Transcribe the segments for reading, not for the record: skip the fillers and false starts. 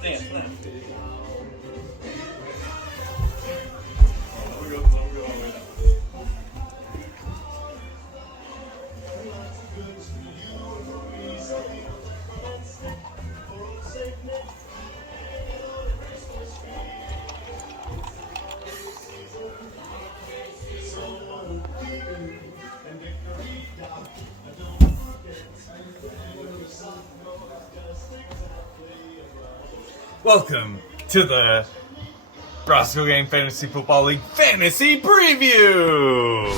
Stand. Welcome to the Roscoe Gang Fantasy Football League Fantasy Preview!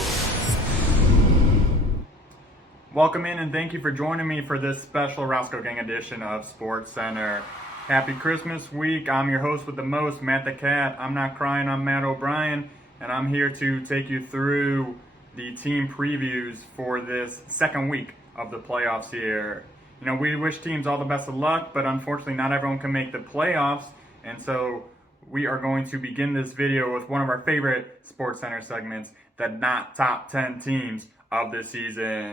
Welcome in and thank you for joining me for this special Roscoe Gang edition of Sports Center. Happy Christmas week. I'm your host with the most, Matt the Cat. I'm not crying, I'm Matt O'Brien, and I'm here to take you through the team previews for this second week of the playoffs here. You know, we wish teams all the best of luck, but unfortunately not everyone can make the playoffs, and so we are going to begin this video with one of our favorite Sports Center segments, the not top 10 teams of the season.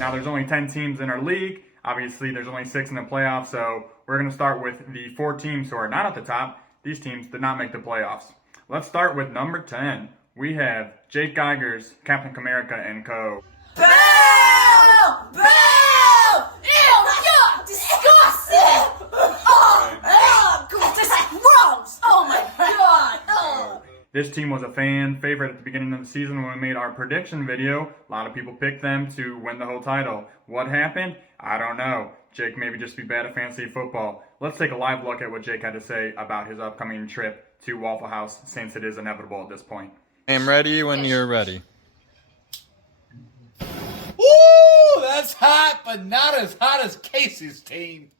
Now, there's only 10 teams in our league. Obviously, there's only 6 in the playoffs, so we're going to start with the 4 teams who are not at the top. These teams did not make the playoffs. Let's start with number 10. We have Jake Geiger's Captain America and Co. Boo! Boo! Ew, yuck! Disgusting! This is gross! Oh my god! Oh. This team was a fan favorite at the beginning of the season when we made our prediction video. A lot of people picked them to win the whole title. What happened? I don't know. Jake maybe just be bad at fantasy football. Let's take a live look at what Jake had to say about his upcoming trip to Waffle House, since it is inevitable at this point. I am ready when you're ready. Woo! That's hot, but not as hot as Casey's team.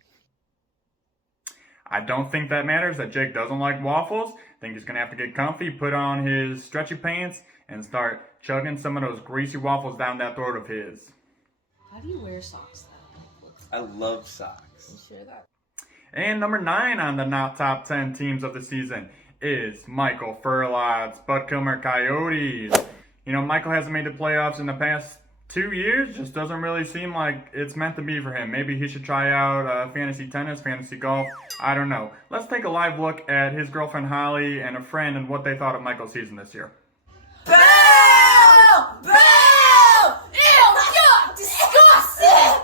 I don't think that matters that Jake doesn't like waffles. I think he's going to have to get comfy, put on his stretchy pants, and start chugging some of those greasy waffles down that throat of his. How do you wear socks though? I love socks. You sure that? And number 9 on the not top 10 teams of the season is Michael Furlot's Bud Kilmer Coyotes. You know, Michael hasn't made the playoffs in the past 2 years. Just doesn't really seem like it's meant to be for him. Maybe he should try out fantasy tennis, fantasy golf. I don't know. Let's take a live look at his girlfriend Holly and a friend and what they thought of Michael's season this year. Boo! Boo! Ew, yuck! Disgusting!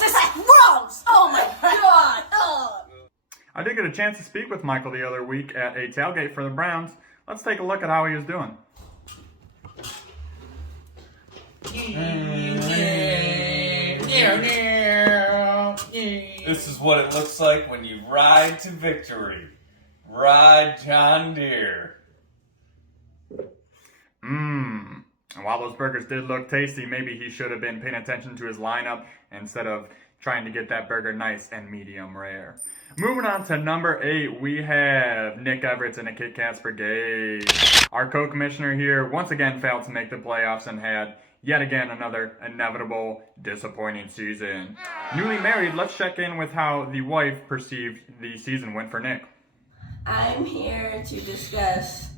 This is gross! Oh my god! I did get a chance to speak with Michael the other week at a tailgate for the Browns. Let's take a look at how he was doing. This is what it looks like when you ride to victory. Ride John Deere. And while those burgers did look tasty, maybe he should have been paying attention to his lineup instead of trying to get that burger nice and medium rare. Moving on to number 8, we have Nick Everett and the Kit Kats Brigade. Our co-commissioner here once again failed to make the playoffs and had yet again another inevitable disappointing season. Newly married, let's check in with how the wife perceived the season went for Nick. I'm here to discuss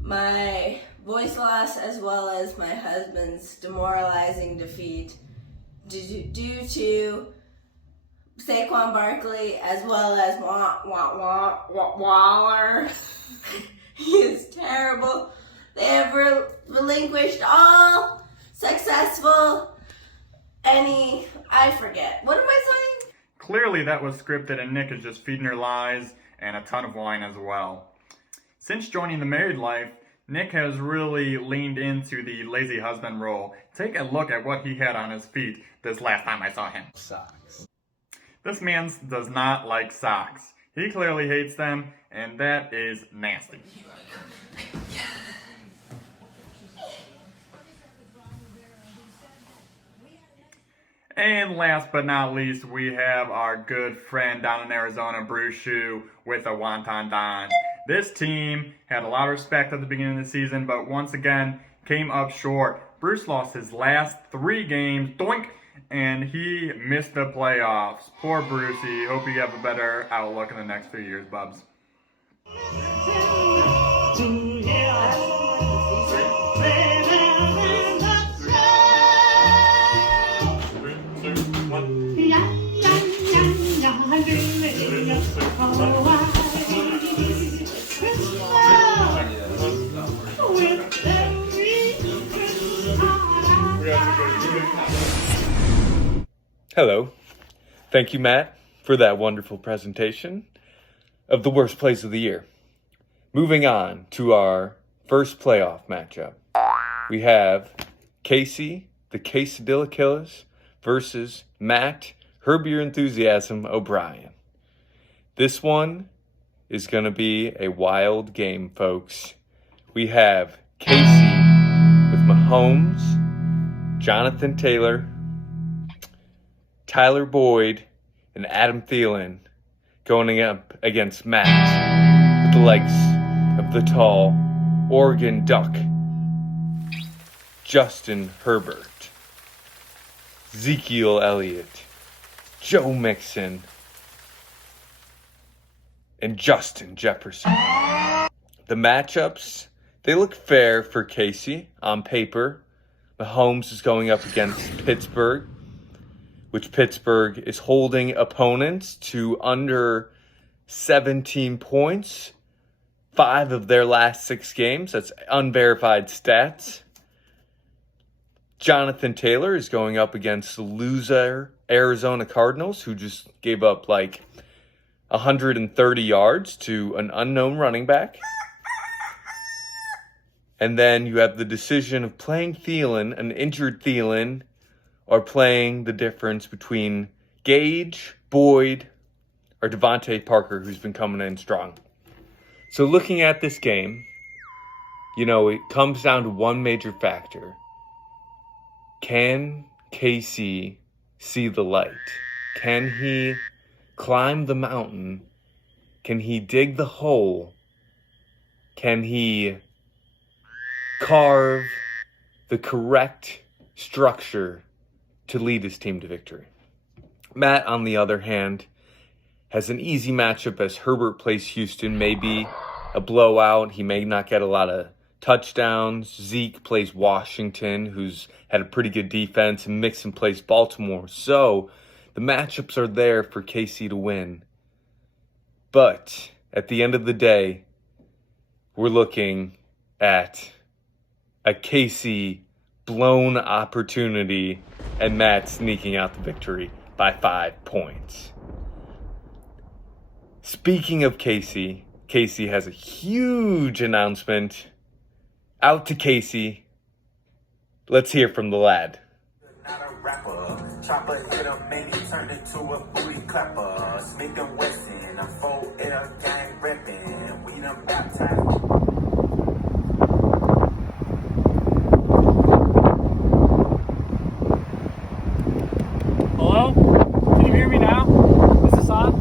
my voice loss as well as my husband's demoralizing defeat due to Saquon Barkley as well as Waller. He is terrible. They have relinquished all successful I forget. What am I saying? Clearly that was scripted and Nick is just feeding her lies and a ton of wine as well. Since joining the married life, Nick has really leaned into the lazy husband role. Take a look at what he had on his feet this last time I saw him. Socks. This man does not like socks. He clearly hates them, and that is nasty. And last but not least, we have our good friend down in Arizona, Bruce Shu, with the Wonton Dons. This team had a lot of respect at the beginning of the season, but once again came up short. Bruce lost his last 3 games, doink, and he missed the playoffs. Poor Brucey. Hope you have a better outlook in the next few years, bubs. Hello. Thank you, Matt, for that wonderful presentation of the worst plays of the year. Moving on to our first playoff matchup. We have Casey, the Quesadilla Killers, versus Matt, Herb Your Enthusiasm O'Brien. This one is going to be a wild game, folks. We have Casey with Mahomes, Jonathan Taylor, Tyler Boyd, and Adam Thielen going up against Matt with the legs of the tall Oregon Duck, Justin Herbert, Ezekiel Elliott, Joe Mixon, and Justin Jefferson. The matchups, they look fair for Casey on paper. Mahomes is going up against Pittsburgh, which Pittsburgh is holding opponents to under 17 points. 5 of their last 6 games. That's unverified stats. Jonathan Taylor is going up against the loser Arizona Cardinals, who just gave up like 130 yards to an unknown running back. And then you have the decision of playing Thielen, an injured Thielen, or playing the difference between Gage, Boyd, or Devontae Parker, who's been coming in strong. So looking at this game, it comes down to one major factor. Can Casey see the light? Can he climb the mountain? Can he dig the hole? Can he carve the correct structure to lead his team to victory? Matt, on the other hand, has an easy matchup as Herbert plays Houston, maybe a blowout. He may not get a lot of touchdowns. Zeke plays Washington, who's had a pretty good defense, and Mixon plays Baltimore. So the matchups are there for KC to win. But at the end of the day, we're looking at a KC blown opportunity and Matt sneaking out the victory by 5 points. Speaking of Casey, Casey has a huge announcement out to Casey. Let's hear from the lad. Not a rapper, chopper hit him, man, he turned into a booty clapper. Smith and Wesson, I'm 4 at a gang reppin', we done baptized. Hello? Can you hear me now? Is this on?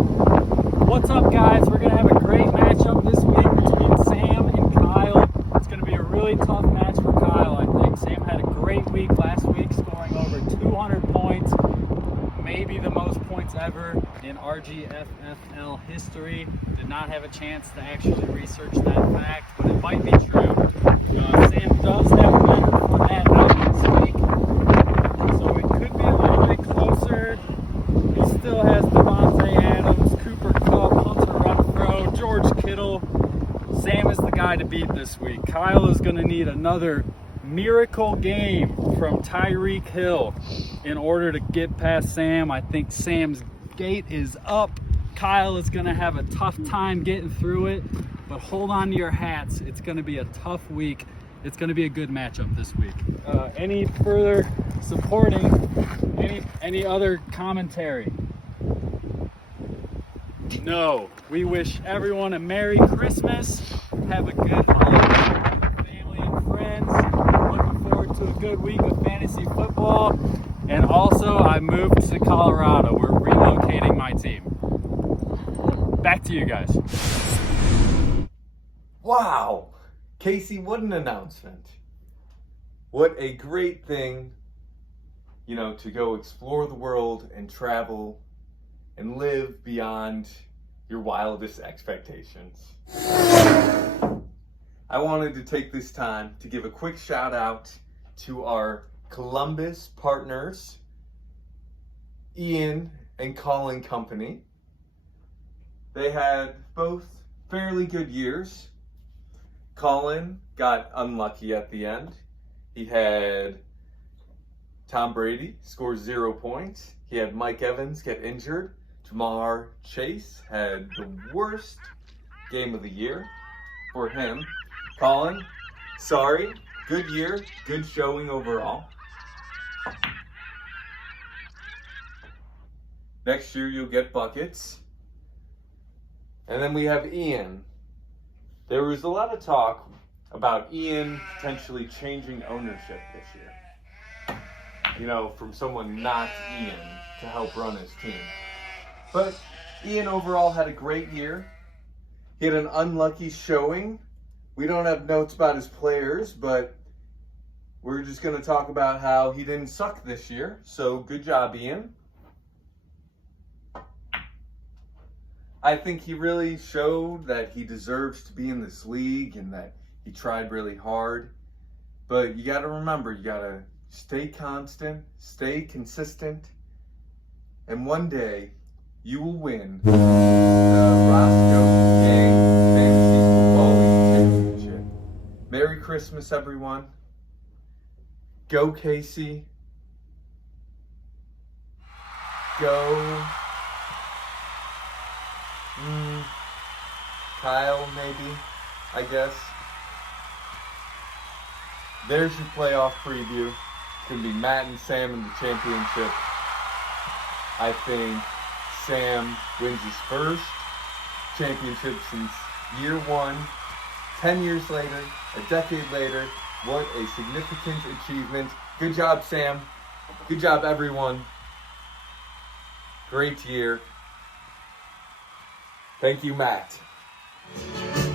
What's up, guys? We're going to have a great matchup this week between Sam and Kyle. It's going to be a really tough match for Kyle, I think. Sam had a great week last week, scoring over 200 points, maybe the most points ever in RGFFL history. Did not have a chance to actually research that fact, but it might be true. Sam does have Leonard Fournette out this week, so it could be a little bit closer. He still has Devontae Adams, Cooper Kupp, Hunter Renfrow, George Kittle. Sam is the guy to beat this week. Kyle is going to need another miracle game from Tyreek Hill in order to get past Sam. I think Sam's gate is up. Kyle is going to have a tough time getting through it, but hold on to your hats. It's going to be a tough week. It's going to be a good matchup this week. Any further supporting? Any other commentary? No. We wish everyone a Merry Christmas. Have a good holiday with your family and friends. Looking forward to a good week of fantasy football. And also, I moved to Colorado. We're relocating my team. Back to you guys. Wow! Casey, what an announcement. What a great thing, to go explore the world and travel and live beyond your wildest expectations. I wanted to take this time to give a quick shout out to our Columbus partners, Ian and Colin Company. They had both fairly good years. Colin got unlucky at the end. He had Tom Brady score 0 points. He had Mike Evans get injured. Jamar Chase had the worst game of the year for him. Colin, sorry. Good year. Good showing overall. Next year you'll get buckets. And then we have Ian. There was a lot of talk about Ian potentially changing ownership this year. You know, from someone not Ian to help run his team. But Ian overall had a great year. He had an unlucky showing. We don't have notes about his players, but we're just going to talk about how he didn't suck this year. So good job, Ian. I think he really showed that he deserves to be in this league and that he tried really hard. But you got to remember, you got to stay constant, stay consistent, and one day you will win the Roscoe Gang Fantasy Football League Championship. Merry Christmas, everyone. Go Casey. Go Kyle, maybe, I guess. There's your playoff preview. It's going to be Matt and Sam in the championship. I think Sam wins his first championship since year one. 10 years later, a decade later, what a significant achievement. Good job, Sam. Good job, everyone. Great year. Thank you, Matt.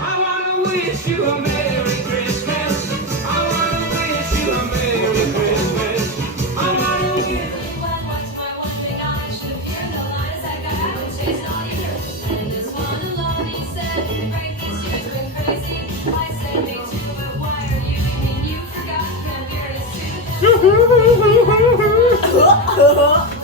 I wanna wish you a Merry Christmas. I wanna wish you a Merry Christmas. I wanna wish. I said,